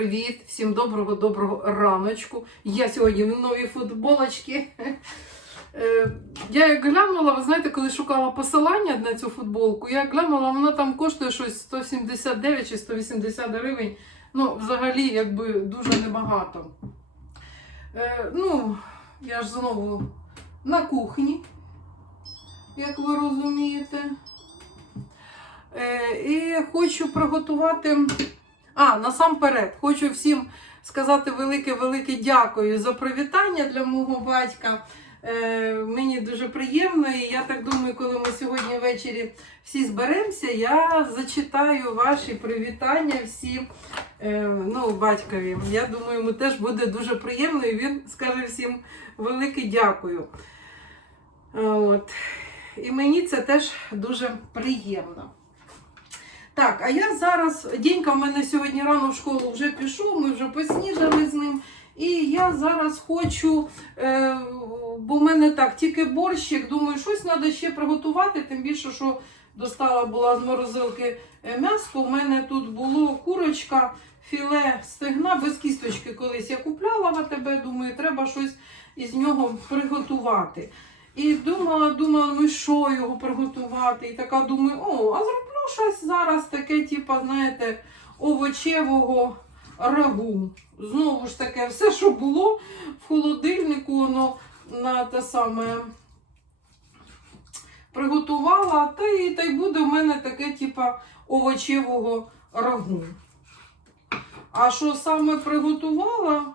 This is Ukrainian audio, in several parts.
привіт! Всім доброго доброго раночку. Я сьогодні в новій футболочці. Е, Я глянула, ви знаєте, коли шукала посилання на цю футболку, я глянула, вона там коштує щось 179 чи 180 гривень. Ну, взагалі, якби дуже небагато. Е, Ну, я ж знову на кухні, як ви розумієте. Е, І хочу приготувати. А, насамперед, хочу всім сказати велике-велике дякую за привітання для мого батька. Е, мені дуже приємно, і я так думаю, коли ми сьогодні ввечері всі зберемося, я зачитаю ваші привітання всім е, ну, батькові. Я думаю, йому теж буде дуже приємно, і він скаже всім велике дякую. От. І мені це теж дуже приємно. Так, а я зараз, Дінька в мене сьогодні рано в школу вже пішов, ми вже посніжили з ним. І я зараз хочу, е, бо в мене так, тільки борщик, думаю, щось треба ще приготувати, тим більше, що достала була з морозилки е, м'яско. У мене тут було курочка, філе стегна без кісточки колись я купляла в АТБ, думаю, треба щось із нього приготувати. І думала, думала, ну що його приготувати. І така думаю, о, а зроблю щось зараз таке, типу, знаєте, овочевого рагу. Знову ж таке, все, що було в холодильнику, воно на те саме приготувала, та й, та й буде в мене таке, типу, овочевого рагу. А що саме приготувала?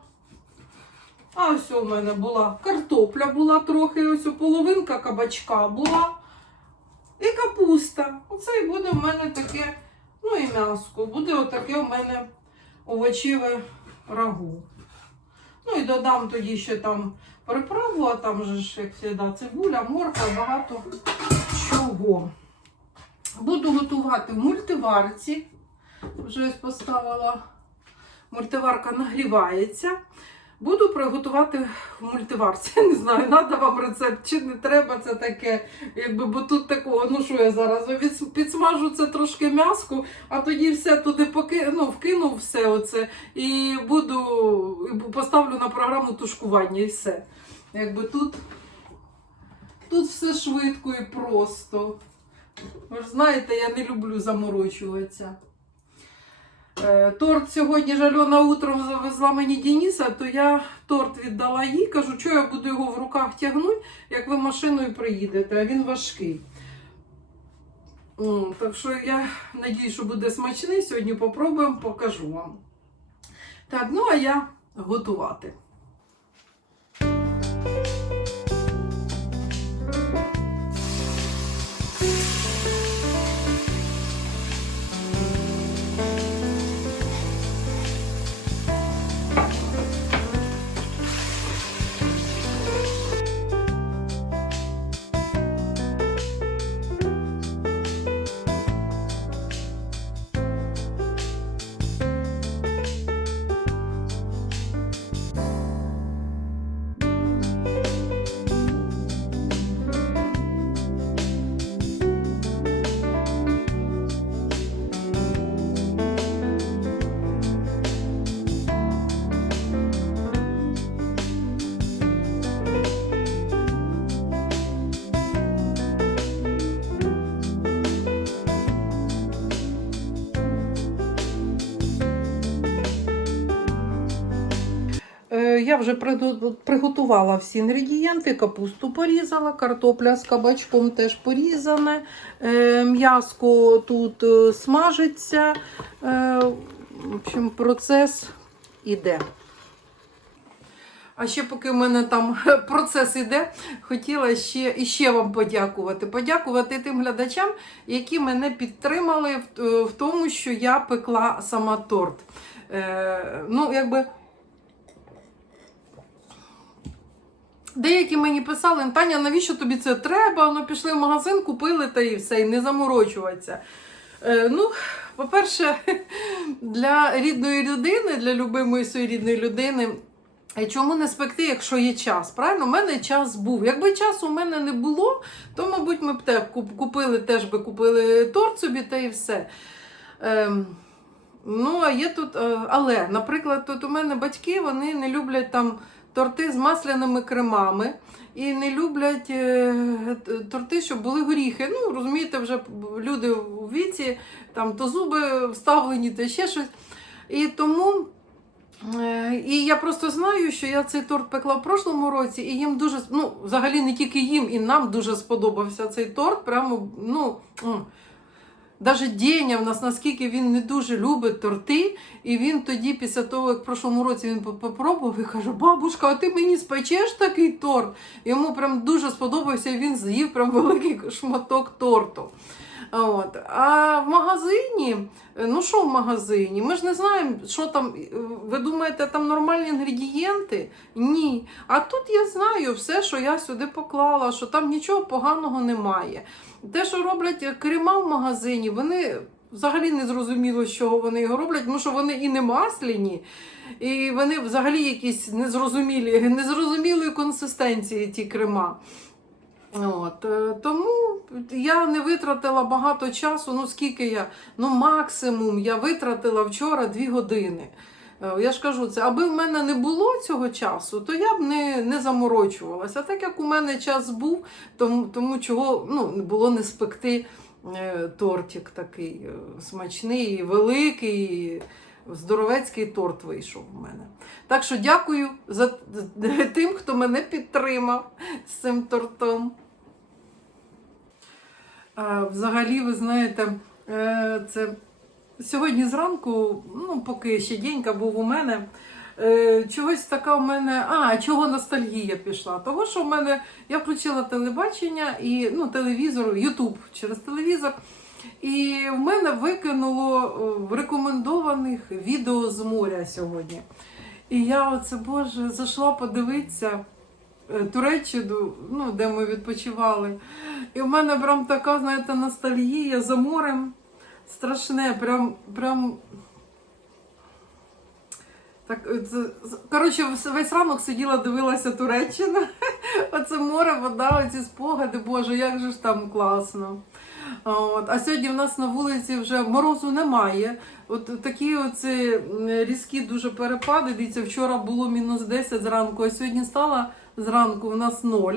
А ось у мене була картопля була трохи, ось половинка кабачка була. І капуста. Оце і буде в мене таке, ну і м'яско. Буде отаке у мене овочеве рагу. Ну і додам тоді ще там приправу, а там же ж, як завжди, цибуля, морква, багато чого. Буду готувати в мультиварці. Вже ось поставила. Мультиварка нагрівається. Буду приготувати в мультиварці. Не знаю, треба вам рецепт чи не треба це таке. Якби, бо тут такого, ну що я зараз підсмажу це трошки м'яско, а тоді все туди поки, ну, вкину все оце і буду і поставлю на програму тушкування і все. Якби тут, тут все швидко і просто. Ви ж знаєте, я не люблю заморочуватися. Е, Торт сьогодні ж утром завезла мені Дениса, то я торт віддала їй. Кажу, що я буду його в руках тягнути, як ви машиною приїдете, а він важкий. М, Так що я надію, що буде смачний. Сьогодні попробуємо, покажу вам. Так, ну а я готувати. Я вже приготувала всі інгредієнти, капусту порізала, картопля з кабачком теж порізане, е, м'яско тут е, смажиться. Е, В общем, процес іде. А ще поки в мене там процес іде, хотіла ще ще вам подякувати. Подякувати тим глядачам, які мене підтримали в, в тому, що я пекла сама торт. Е, ну, якби Деякі мені писали, Таня, навіщо тобі це треба? Ну, пішли в магазин, купили та і все, і не заморочуватися. Е, ну, по-перше, для рідної людини, для любимої своєї рідної людини, е, чому не спекти, якщо є час? Правильно, у мене час був. Якби часу у мене не було, то, мабуть, ми б те купили, теж би купили торт собі та і все. Ем, Ну, а є тут, е, але, наприклад, тут у мене батьки вони не люблять там торти з масляними кремами і не люблять е, торти, щоб були горіхи. Ну, розумієте, вже люди у віці, там то зуби вставлені, то ще щось. І тому. е, І я просто знаю, що я цей торт пекла в прошлому році, і їм дуже ну, взагалі не тільки їм, і нам дуже сподобався цей торт. Прямо, ну, Даже Деня в нас наскільки він не дуже любить торти, і він тоді, після того, як в прошлому році він попробував і каже: Бабушка, а ти мені спечеш такий торт? Йому прям дуже сподобався, і він з'їв прям великий шматок торту. От. А в магазині, ну що в магазині? Ми ж не знаємо, що там. Ви думаєте, там нормальні інгредієнти? Ні. А тут я знаю все, що я сюди поклала, що там нічого поганого немає. Те, що роблять крема в магазині, вони взагалі не зрозуміло, з чого вони його роблять, тому що вони і не масляні, і вони взагалі якісь незрозумілі, незрозумілої консистенції ті крема. От, е, тому я не витратила багато часу. Ну скільки я? Ну, максимум я витратила вчора 2 години. Е, Я ж кажу це, аби в мене не було цього часу, то я б не, не заморочувалася. Так як у мене час був, тому, тому чого ну, було не спекти е, тортик такий смачний, великий, здоровецький торт вийшов у мене. Так що дякую за тим, хто мене підтримав з цим тортом. А, взагалі, ви знаєте, е, це сьогодні зранку, ну, поки ще денька був у мене. е, Чогось така у мене. А, чого ностальгія пішла? Того, що в мене я включила телебачення і ну, телевізор, Ютуб через телевізор. І в мене викинуло е, рекомендованих відео з моря сьогодні. І я оце, Боже, зайшла подивитися Туреччину, ну, де ми відпочивали. І в мене прям така, знаєте, ностальгія за морем. Страшне, прям, прям. Так, е, це, коротше, весь ранок сиділа, дивилася Туреччину. Оце море, вода, оці спогади, Боже, як же ж там класно. От. А сьогодні в нас на вулиці вже морозу немає. От такі оці різкі дуже перепади. Дивіться, вчора було мінус 10 зранку, а сьогодні стало зранку в нас 0.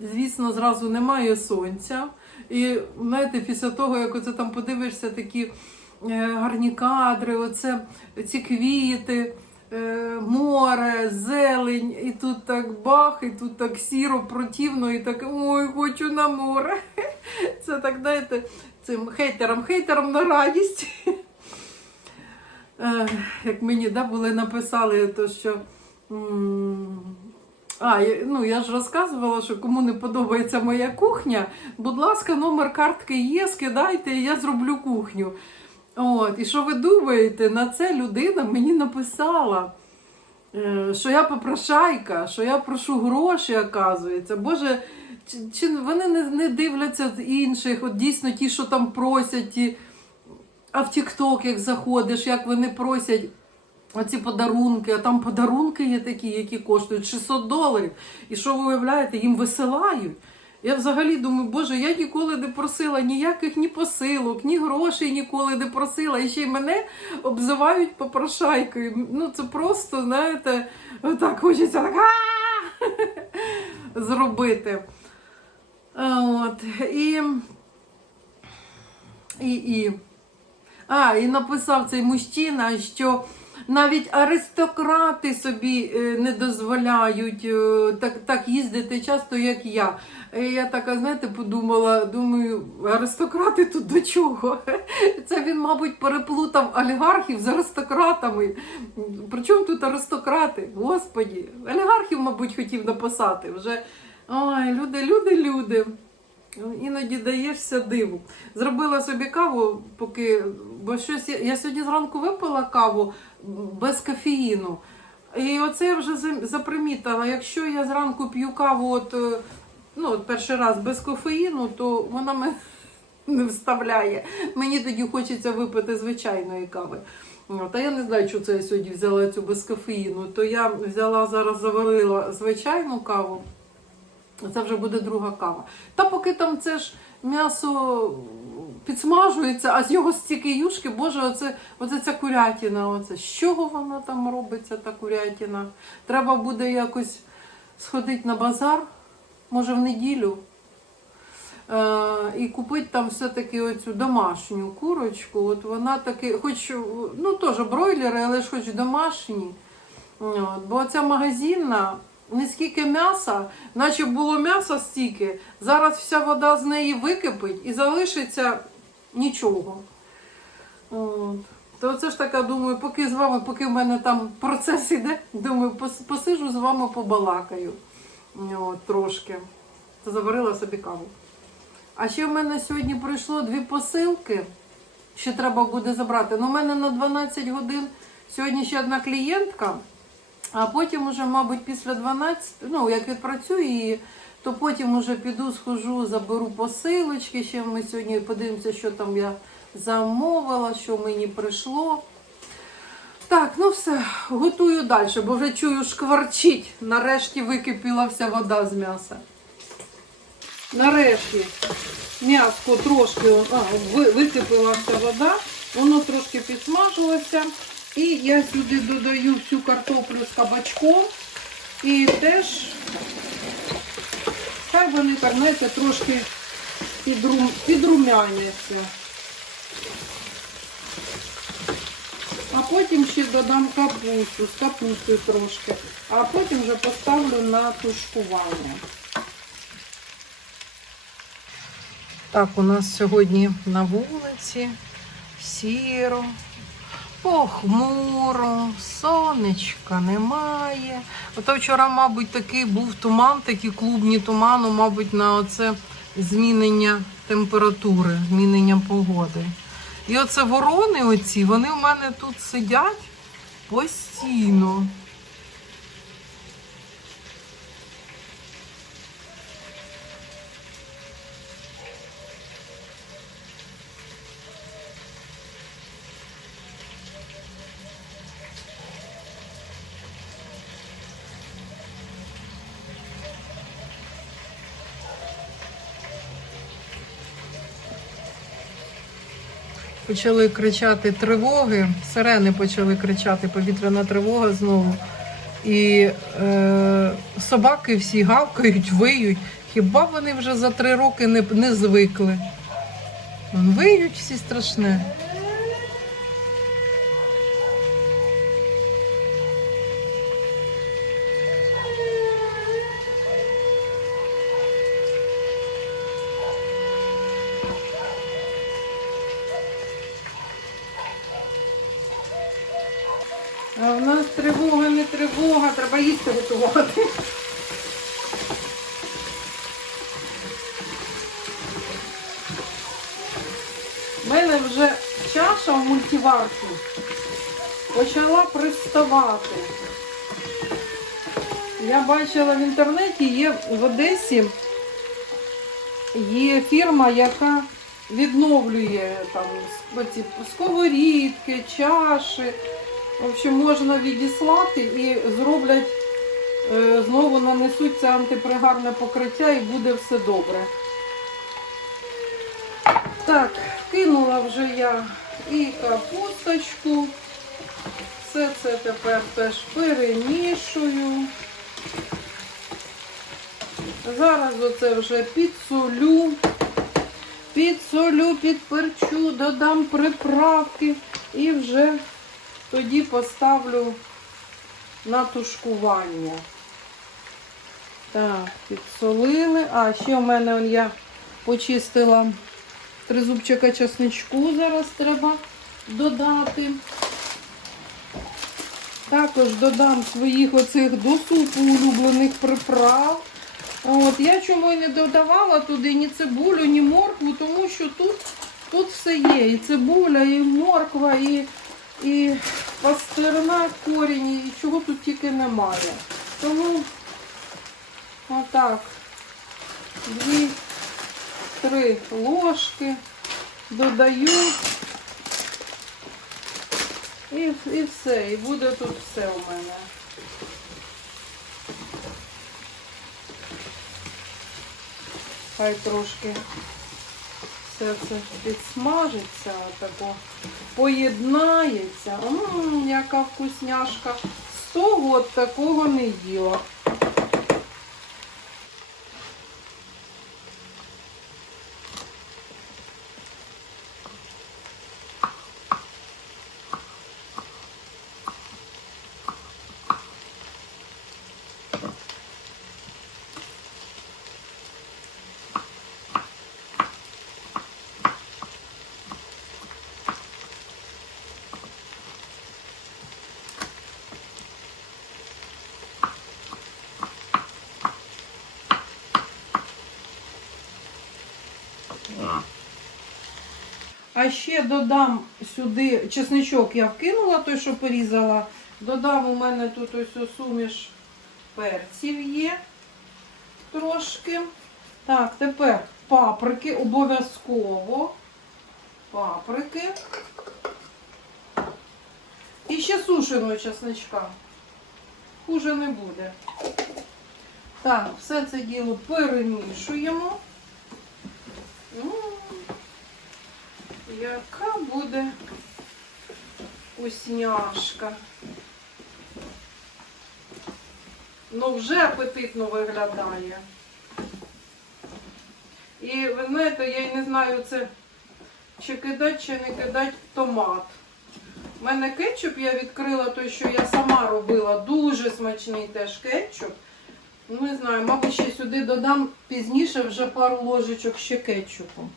Звісно, зразу немає сонця. І знаєте, після того, як оце там подивишся, такі е, гарні кадри, оце ці квіти, е, море, зелень, і тут так бах, і тут так сіро, противно, і так ой, хочу на море. Це так, знаєте, цим хейтерам, хейтерам на радість. Е, Як мені да, були написали, то що. А, ну я ж розказувала, що кому не подобається моя кухня, будь ласка, номер картки є, скидайте, я зроблю кухню. От, і що ви думаєте, на це людина мені написала, е, що я попрошайка, що я прошу гроші, оказується. Боже, чи, чи вони не, не дивляться з інших, от дійсно ті, що там просять, ті, а в Тік-Ток, як заходиш, як вони просять. Оці подарунки, а там подарунки є такі, які коштують 600 доларів. І що ви уявляєте, їм висилають. Я взагалі думаю, боже, я ніколи не просила ніяких ні посилок, ні грошей ніколи не просила. І ще й мене обзивають попрошайкою. Ну це просто, знаєте, так хочеться так зробити. От. І, і, і. А, і написав цей мужчина, що навіть аристократи собі е, не дозволяють е, так, так їздити часто, як я. Я така, знаєте, подумала, думаю, аристократи тут до чого? Це він, мабуть, переплутав олігархів з аристократами. Причому тут аристократи? Господі, олігархів, мабуть, хотів написати. Вже ой, люди, люди, люди. Іноді даєшся диву. Зробила собі каву, поки, бо щось я, сьогодні зранку випила каву без кофеїну. І оце я вже за- запримітила. Якщо я зранку п'ю каву, от, е, ну, перший раз без кофеїну, то вона мене не вставляє. Мені тоді хочеться випити звичайної кави. От, а я не знаю, що це я сьогодні взяла цю без кофеїну. То я взяла зараз, заварила звичайну каву. Це вже буде друга кава. Та поки там це ж м'ясо підсмажується, а з його стільки юшки, боже, оце, оце ця курятина. Оце. З чого вона там робиться, та курятина? Треба буде якось сходити на базар, може в неділю. Е, і купити там все-таки оцю домашню курочку. От вона таки, хоч ну теж бройлери, але ж хоч домашні. От, бо ця магазинна, не скільки м'яса, наче було м'яса стільки, зараз вся вода з неї википить і залишиться нічого. От. То це ж така, думаю, поки з вами, поки в мене там процес іде, думаю, посижу з вами побалакаю. От, трошки. Заварила собі каву. А ще в мене сьогодні прийшло дві посилки. Ще треба буде забрати. Ну, у мене на 12 годин сьогодні ще одна клієнтка, а потім уже, мабуть, після 12, ну, як відпрацюю її, то потім уже піду, схожу, заберу посилочки. Ще ми сьогодні подивимося, що там я замовила, що мені прийшло. Так, ну все, готую далі, бо вже чую шкварчить. Нарешті википіла вся вода з м'яса. Нарешті м'яско трошки википила вся вода, воно трошки підсмажилося. І я сюди додаю всю картоплю з кабачком. І теж хай вони так, знаєте, трошки підрум, підрумяняться. А потім ще додам капусту, з капустою трошки. А потім вже поставлю на тушкування. Так, у нас сьогодні на вулиці сіро, похмуро, сонечка немає. Ото вчора, мабуть, такий був туман, такі клубні туману, мабуть, на оце змінення температури, змінення погоди. І оце ворони оці, вони в мене тут сидять постійно. Почали кричати тривоги, сирени почали кричати, повітряна тривога знову. І е, собаки всі гавкають, виють. Хіба вони вже за три роки не, не звикли? Виють всі страшне. Почала приставати. Я бачила в інтернеті, є в Одесі є фірма, яка відновлює там оці сковорідки, чаші. В общем, можна відіслати і зроблять, е, знову нанесуть це антипригарне покриття і буде все добре. Так, кинула вже я і капусточку. Все це тепер теж перемішую. Зараз оце вже підсолю, підсолю, підперчу, додам приправки і вже тоді поставлю на тушкування. Так, підсолили. А, ще в мене он, я почистила три зубчика чесничку, зараз треба додати. Також додам своїх оцих до супу улюблених приправ. От, я чому і не додавала туди ні цибулю, ні моркву, тому що тут, тут все є. І цибуля, і морква, і, і пастернак корінь, і чого тут тільки немає. Тому отак, дві-три ложки додаю. І, і все, і буде тут все у мене. Хай трошки все це підсмажиться, тако поєднається. Мм, яка вкусняшка. З того от такого не їла. А ще додам сюди чесничок я вкинула, той, що порізала. Додам у мене тут ось суміш перців є трошки. Так, тепер паприки обов'язково. Паприки. І ще сушеного чесничка. Хуже не буде. Так, все це діло перемішуємо. Яка буде вкусняшка. Ну, вже апетитно виглядає. І ви знаєте, я й не знаю, це чи кидати, чи не кидати томат. У мене кетчуп я відкрила той, що я сама робила. Дуже смачний теж кетчуп. Ну, не знаю, мабуть, ще сюди додам пізніше вже пару ложечок ще кетчупу.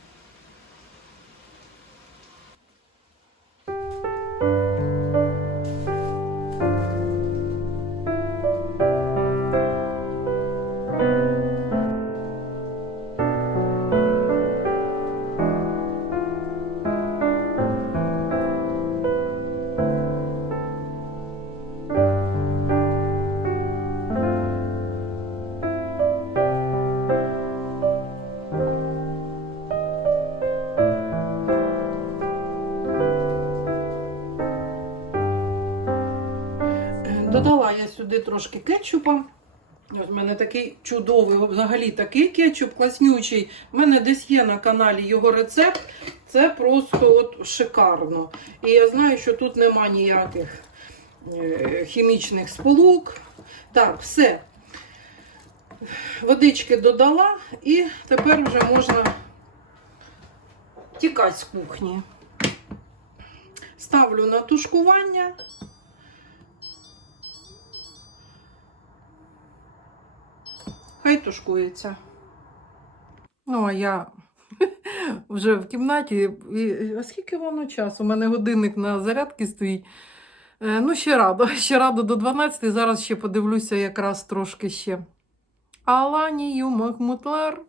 Трошки кетчупа. В мене такий чудовий, взагалі такий кетчуп класнючий. У мене десь є на каналі його рецепт. Це просто от шикарно. І я знаю, що тут нема ніяких е, хімічних сполук. Так, все. Водички додала, і тепер вже можна тікати з кухні. Ставлю на тушкування. Хай тушкується. Ну, а я вже в кімнаті. І, а скільки воно часу? У мене годинник на зарядці стоїть. Е, ну, ще радо. Ще радо до 12. Зараз ще подивлюся якраз трошки ще. Аланію Махмутлар.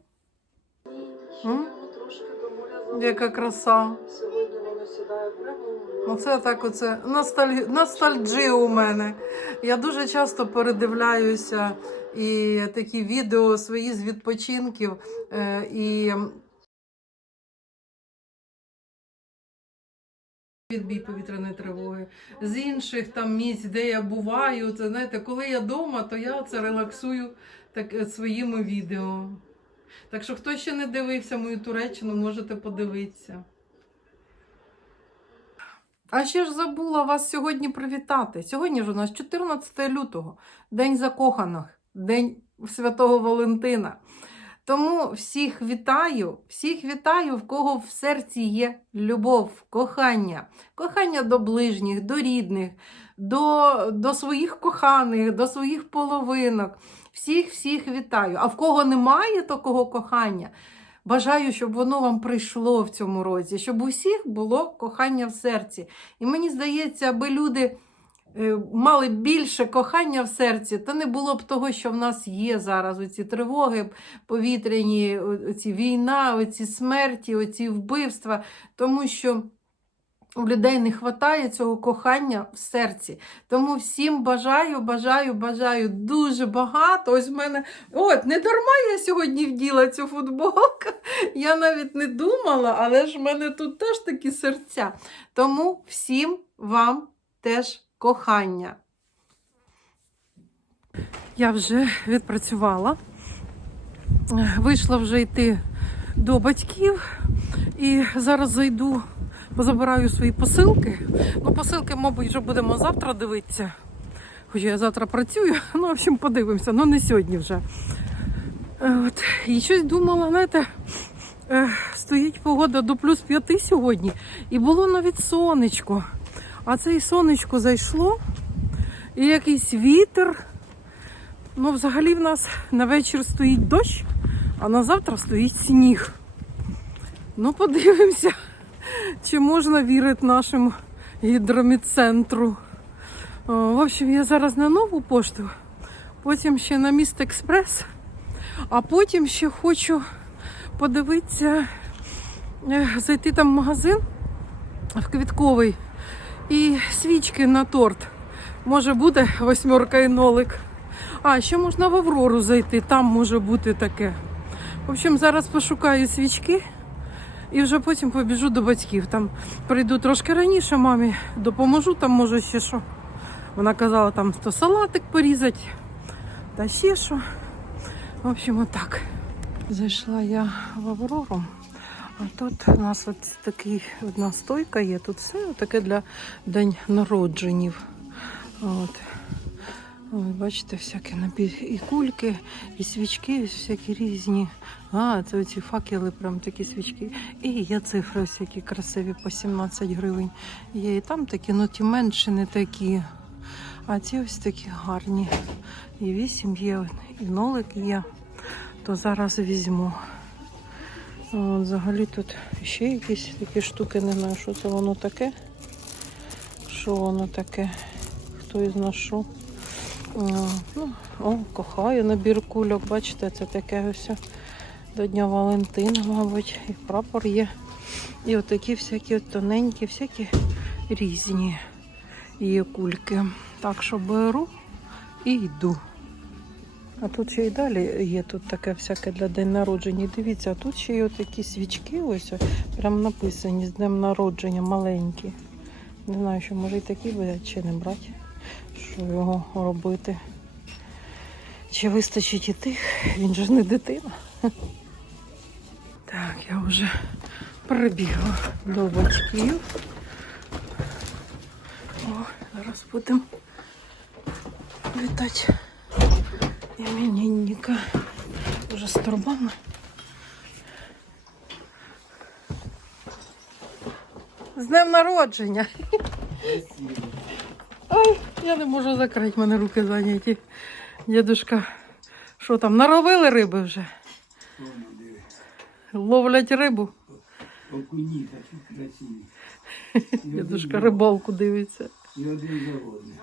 Яка краса. Сьогодні воно сідає прямо. Оце так оце носталь... ностальджі у мене. Я дуже часто передивляюся і такі відео свої з відпочинків. Е, і Відбій повітряної тривоги. З інших там місць, де я буваю, це знаєте, коли я вдома, то я це релаксую так, е, своїми відео. Так що, хто ще не дивився мою Туреччину, можете подивитися. А ще ж забула вас сьогодні привітати. Сьогодні ж у нас 14 лютого, День закоханих, День Святого Валентина. Тому всіх вітаю, всіх вітаю, в кого в серці є любов, кохання, кохання до ближніх, до рідних, до, до своїх коханих, до своїх половинок. Всіх всіх вітаю. А в кого немає такого кохання, бажаю, щоб воно вам прийшло в цьому році, щоб у всіх було кохання в серці. І мені здається, аби люди е, мали більше кохання в серці, то не було б того, що в нас є зараз. Оці тривоги повітряні, оці війна, оці смерті, оці вбивства, тому що. У людей не вистачає цього кохання в серці. Тому всім бажаю, бажаю, бажаю дуже багато. Ось в мене. От, не дарма я сьогодні вділа цю футболку. Я навіть не думала, але ж в мене тут теж такі серця. Тому всім вам теж кохання. Я вже відпрацювала. Вийшла вже йти до батьків. І зараз зайду, позабираю свої посилки. Ну, посилки, мабуть, вже будемо завтра дивитися. Хоча я завтра працюю, ну, в общем, подивимося, ну не сьогодні вже. Е, От. І щось думала, знаєте, е, стоїть погода до плюс п'яти сьогодні, і було навіть сонечко. А це і сонечко зайшло, і якийсь вітер. Ну, взагалі в нас на вечір стоїть дощ, а на завтра стоїть сніг. Ну, подивимося, чи можна вірити нашому гідроміцентру. О, В общем, я зараз на нову пошту, потім ще на міст Експрес, а потім ще хочу подивитися, е, зайти там в магазин в квітковий і свічки на торт. Може буде восьмерка і нолик. А, ще можна в Аврору зайти, там може бути таке. В общем, зараз пошукаю свічки і вже потім побіжу до батьків. Там прийду трошки раніше, мамі допоможу, там може ще що. Вона казала, там то салатик порізати, та ще що. В общем, отак. Зайшла я в Аврору, а тут у нас от такий одна стойка є. Тут все таке для день народженів. От. Ой, бачите, всякі набір і кульки, і свічки, всякі різні. А, це оці факели, прям такі свічки. І є цифри всякі красиві по 17 гривень. Є і там такі, ну ті менші не такі. А ці ось такі гарні. І 8 є, і нолик є. То зараз візьму. От, взагалі тут ще якісь такі штуки, не знаю, що це воно таке. Що воно таке? Хто із нас що? Ну, о, кохаю набір кульок, бачите, це таке ось до Дня Валентина, мабуть, і прапор є. І отакі всякі тоненькі, всякі різні є кульки. Так що беру і йду. А тут ще й далі є тут таке всяке для день народження. Дивіться, а тут ще й такі свічки, ось прям написані з днем народження, маленькі. Не знаю, що може і такі буде, чи не брати що його робити. Чи вистачить і тих, він же ж не дитина. Так, я вже прибігла до батьків. О, зараз будемо вітати іменинника. Вже з торбами. З днем народження! Ой, я не можу закрити, мене руки зайняті. Дідушка, що там, наробили риби вже? Ловлять рибу. Окуні такі красиві. Дідушка рибалку дивиться. І один заводний.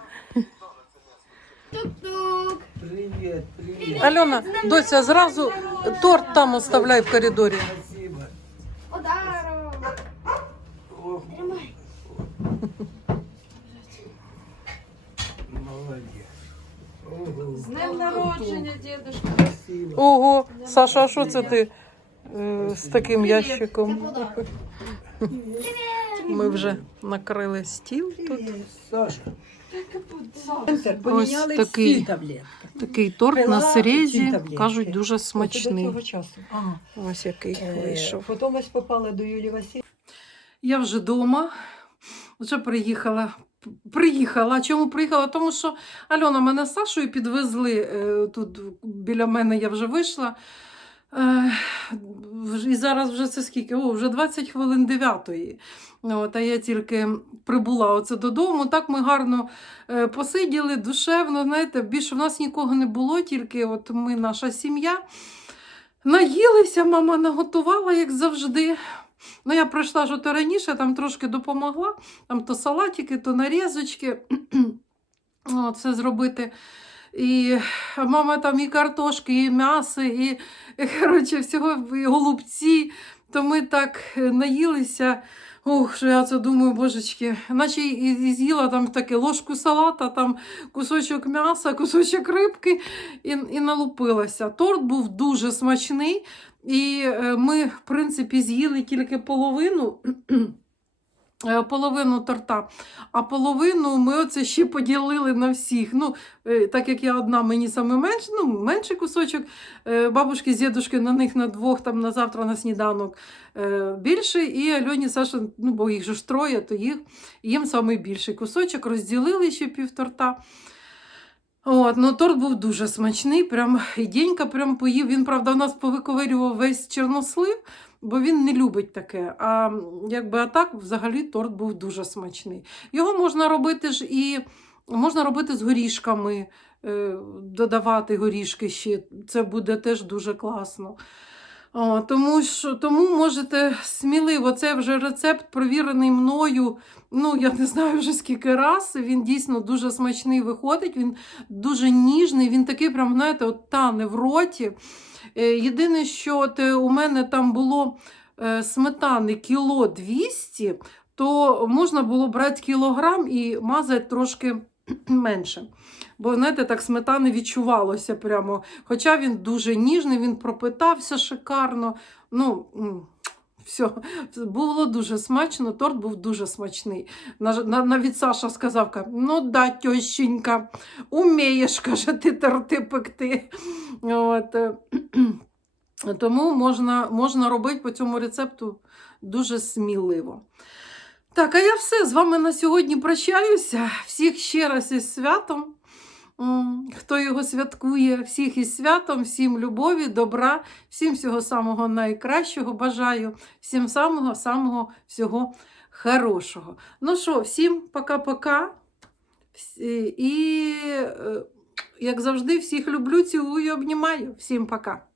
Привіт, привіт. Альона, доця, зразу торт там оставляй в коридорі. Спасибо. Подарок. Тримай. молодець. Ого. З днем народження, дідушка. Ого, Саша, а що це ти е, з таким ящиком? Ми вже накрили стіл тут. Поміняли Ось такий. таблетки. Такий торт на Пила серезі, кажуть, дуже смачний. часу. Ага. Ось який Е, вийшов. Потім ось попала до Юлії Васильівни. Я вже вдома, вже приїхала. Приїхала. Чому приїхала? Тому що Альона мене з Сашою підвезли е, тут біля мене я вже вийшла. Е, і зараз вже це скільки? О, вже 20 хвилин 9. От, а я тільки прибула оце додому. Так ми гарно е, посиділи, душевно. Знаєте, більше в нас нікого не було, тільки от ми, наша сім'я. Наїлися, мама наготувала, як завжди. Ну, я прийшла ж ото раніше, там трошки допомогла, там то салатики, то нарізочки. Все зробити. І мама там і картошки, і м'ясо, і, коротше, всього і голубці. То ми так е, наїлися. Ох, що я це думаю, божечки, наче і з'їла там таке ложку салата, там кусочок м'яса, кусочок рибки і, і налупилася. Торт був дуже смачний. І е, ми, в принципі, з'їли тільки половину. е, половину торта, а половину ми оце ще поділили на всіх. Ну, е, так як я одна, мені саме менш, ну, менший кусочок. Бабушки з дідушки на них на двох, там на завтра на сніданок більше. І Альоні Саша, ну, бо їх ж троє, то їх, їм самий більший кусочок, розділили ще півторта. От, ну торт був дуже смачний, прям і Дєнька прям поїв. Він, правда, у нас повиковирював весь чорнослив, бо він не любить таке. А якби а так, взагалі, торт був дуже смачний. Його можна робити ж і можна робити з горішками, е, додавати горішки ще. Це буде теж дуже класно. О, тому, що, тому можете сміливо, це вже рецепт провірений мною. Ну, я не знаю вже скільки раз. Він дійсно дуже смачний виходить, він дуже ніжний, він такий, прям, знаєте, от тане в роті. Е, Єдине, що от, е, у мене там було е, сметани кіло 200, то можна було брати кілограм і мазати трошки менше. Бо, знаєте, так сметани відчувалося прямо. Хоча він дуже ніжний, він пропитався шикарно. Ну, все, було дуже смачно, торт був дуже смачний. На- на- Навіть Саша сказав, ну да, тьощенька, умієш, каже, ти торти пекти. От. е, Тому можна, можна робити по цьому рецепту дуже сміливо. Так, а я все з вами на сьогодні прощаюся. Всіх ще раз із святом. Хто його святкує, всіх із святом, всім любові, добра, всім всього самого найкращого бажаю, всім самого самого всього хорошого. Ну що, всім пока-пока. І, е, як завжди, всіх люблю, цілую, обнімаю. Всім пока.